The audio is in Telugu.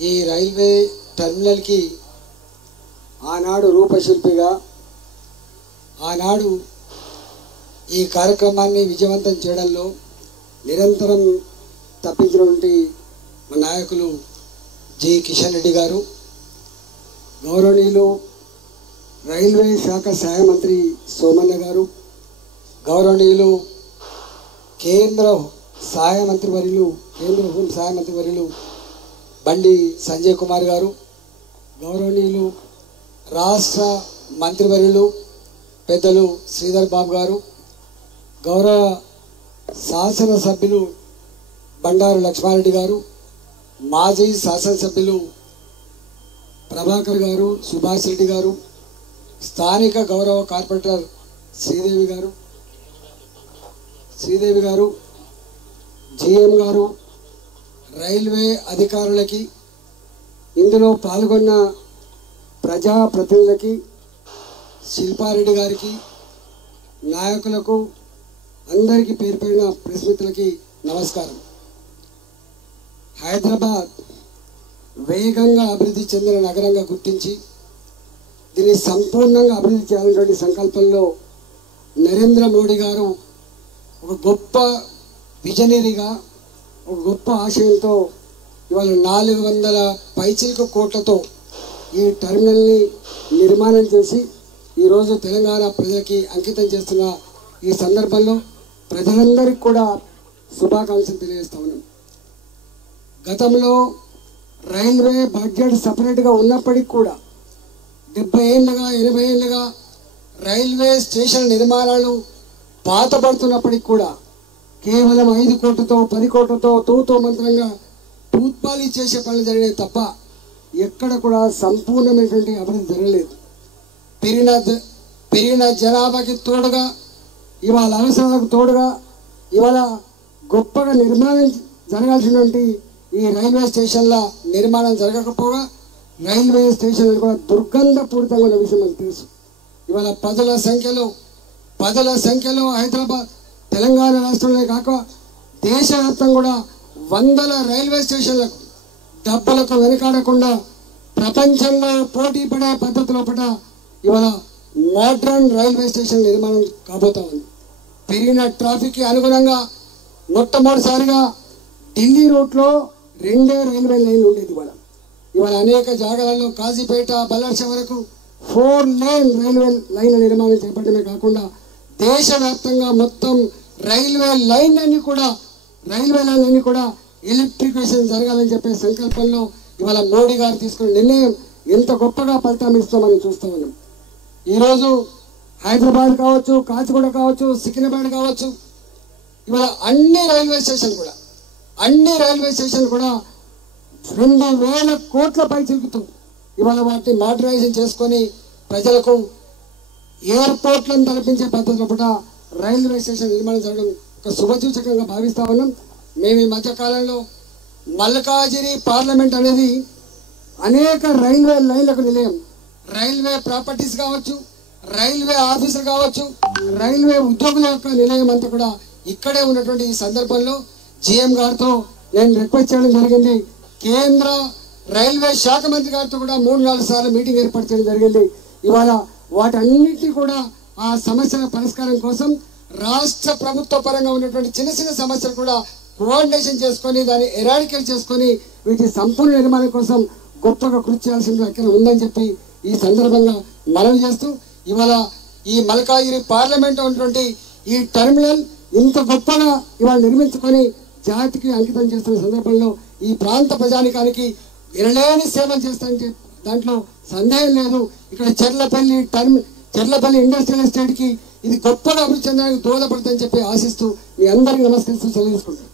ఈ రైల్వే టర్మినల్కి ఆనాడు రూపశిల్పిగా ఆనాడు ఈ కార్యక్రమాన్ని విజయవంతం చేయడంలో నిరంతరం తప్పించినటువంటి మా నాయకులు జి కిషన్ రెడ్డి గారు, గౌరవనీయులు రైల్వే శాఖ సహాయ మంత్రి సోమన్న గారు, గౌరవనీయులు కేంద్ర సహాయ మంత్రివర్యులు కేంద్ర హోం సహాయ మంత్రివర్యులు బండి సంజయ్ కుమార్ గారు, గౌరవనీయులు రాష్ట్ర మంత్రివర్యులు పెద్దలు శ్రీధర్ బాబు గారు, గౌరవ శాసనసభ్యులు బండారు లక్ష్మారెడ్డి గారు, మాజీ శాసనసభ్యులు ప్రభాకర్ గారు, సుభాష్ రెడ్డి గారు, స్థానిక గౌరవ కార్పొరేటర్ శ్రీదేవి గారు, జిఎం గారు, రైల్వే అధికారులకి, ఇందులో పాల్గొన్న ప్రజాప్రతినిధులకి, శిల్పారెడ్డి గారికి, నాయకులకు అందరికీ పేరు పేరున ప్రెస్ మిత్రులకి నమస్కారం. హైదరాబాద్ వేగంగా అభివృద్ధి చెందిన నగరంగా గుర్తించి దీన్ని సంపూర్ణంగా అభివృద్ధి చేయాలనేటువంటి సంకల్పంలో నరేంద్ర మోడీ గారు ఒక గొప్ప విజనరీగా ఒక గొప్ప ఆశయంతో ఇవాళ 400 పైచిలకు కోట్లతో ఈ టెర్మినల్ని నిర్మాణం చేసి ఈరోజు తెలంగాణ ప్రజలకి అంకితం చేస్తున్న ఈ సందర్భంలో ప్రజలందరికీ కూడా శుభాకాంక్షలు తెలియజేస్తా ఉన్నాం. గతంలో రైల్వే బడ్జెట్ సపరేట్గా ఉన్నప్పటికీ కూడా 70 ఏళ్ళుగా 80 ఏళ్ళుగా రైల్వే స్టేషన్ నిర్మాణాలు పాతపడుతున్నప్పటికీ కూడా కేవలం 5 కోట్లతో 10 కోట్లతో తూతో మంత్రంగా తూత్పాలి చేసే పనులు జరిగినాయి తప్ప ఎక్కడ కూడా సంపూర్ణమైనటువంటి అభివృద్ధి జరగలేదు. పెరిగిన జనాభాకి తోడుగా ఇవాళ అవసరాలకు తోడుగా ఇవాళ గొప్పగా నిర్మాణం జరగాల్సినటువంటి ఈ రైల్వే స్టేషన్ల నిర్మాణం జరగకపోగా రైల్వే స్టేషన్లు కూడా దుర్గంధపూరితంగా ఉన్న విషయం మనకు తెలుసు. ఇవాళ పదుల సంఖ్యలో హైదరాబాద్ తెలంగాణ రాష్ట్రంలో కాక దేశవ్యాప్తంగా కూడా వందల రైల్వే స్టేషన్లకు డబ్బులకు వెనకాడకుండా ప్రపంచంలో పోటీ పడే పద్ధతిలో ఇవాళ మోడ్రన్ రైల్వే స్టేషన్ నిర్మాణం కాబోతా ఉంది. పెరిగిన ట్రాఫిక్కి అనుగుణంగా మొట్టమొదటిసారిగా ఢిల్లీ రూట్లో 2 రైల్వే లైన్లు ఉండేది. ఇవాళ అనేక జాగాలలో కాజీపేట బల్లర్ష వరకు 4 లేన్ రైల్వే లైన్ల నిర్మాణం చేపట్టడమే కాకుండా దేశవ్యాప్తంగా మొత్తం రైల్వే లైన్లన్నీ కూడా ఎలక్ట్రిఫికేషన్ జరగాలని చెప్పే సంకల్పంలో ఇవాళ మోడీ గారు తీసుకున్న నిర్ణయం ఎంత గొప్పగా ఫలితాన్ని ఇస్తామని చూస్తూ ఉన్నాం. ఈరోజు హైదరాబాద్ కావచ్చు, కాచిగూడ కావచ్చు, సికింద్రాబాద్ కావచ్చు, ఇవాళ అన్ని రైల్వే స్టేషన్లు కూడా 2000 కోట్ల పై చిలుకుతూ ఇవాళ వాటిని మోడర్నైజేషన్ చేసుకొని ప్రజలకు ఎయిర్పోర్ట్లను తలపించే పద్ధతిలో కూడా రైల్వే స్టేషన్ నిర్మాణం జరగడం ఒక శుభసూచకంగా భావిస్తా ఉన్నాం. మేము ఈ మధ్యకాలంలో మల్కాజిగిరి పార్లమెంట్ అనేది అనేక రైల్వే లైన్లకు నిలయం, రైల్వే ప్రాపర్టీస్ కావచ్చు, రైల్వే ఆఫీసులు కావచ్చు, రైల్వే ఉద్యోగుల యొక్క నిలయం అంతా కూడా ఇక్కడే ఉన్నటువంటి ఈ సందర్భంలో జిఎం గారితో నేను రిక్వెస్ట్ చేయడం జరిగింది. కేంద్ర రైల్వే శాఖ మంత్రి గారితో కూడా 3-4 సార్లు మీటింగ్ ఏర్పాటు చేయడం జరిగింది. ఇవాళ వాటన్నిటినీ కూడా ఆ సమస్యల పరిష్కారం కోసం రాష్ట్ర ప్రభుత్వ పరంగా ఉన్నటువంటి చిన్న సమస్యలు కూడా కోఆర్డినేషన్ చేసుకొని దాన్ని ఎరాడికేట్ చేసుకొని వీటి సంపూర్ణ నిర్మాణం కోసం గొప్పగా కృషి చేయాల్సిన అక్కడ ఉందని చెప్పి ఈ సందర్భంగా మనవి చేస్తూ ఇవాళ ఈ మల్కాజిగిరి పార్లమెంట్ ఉన్నటువంటి ఈ టెర్మినల్ ఇంత గొప్పగా ఇవాళ నిర్మించుకొని జాతికి అంకితం చేస్తున్న సందర్భంలో ఈ ప్రాంత ప్రజానికానికి ఎనలేని సేవలు చేస్తానంటే దాంట్లో సందేహం లేదు. ఇక్కడ చెర్లపల్లి ఇండస్ట్రియల్ ఎస్టేట్కి ఇది గొప్పగా అభివృద్ధి చెందడానికి దోహదపడుతుందని చెప్పి ఆశిస్తూ మీ అందరికీ నమస్కరిస్తూ సెలవు తీసుకుంటాను.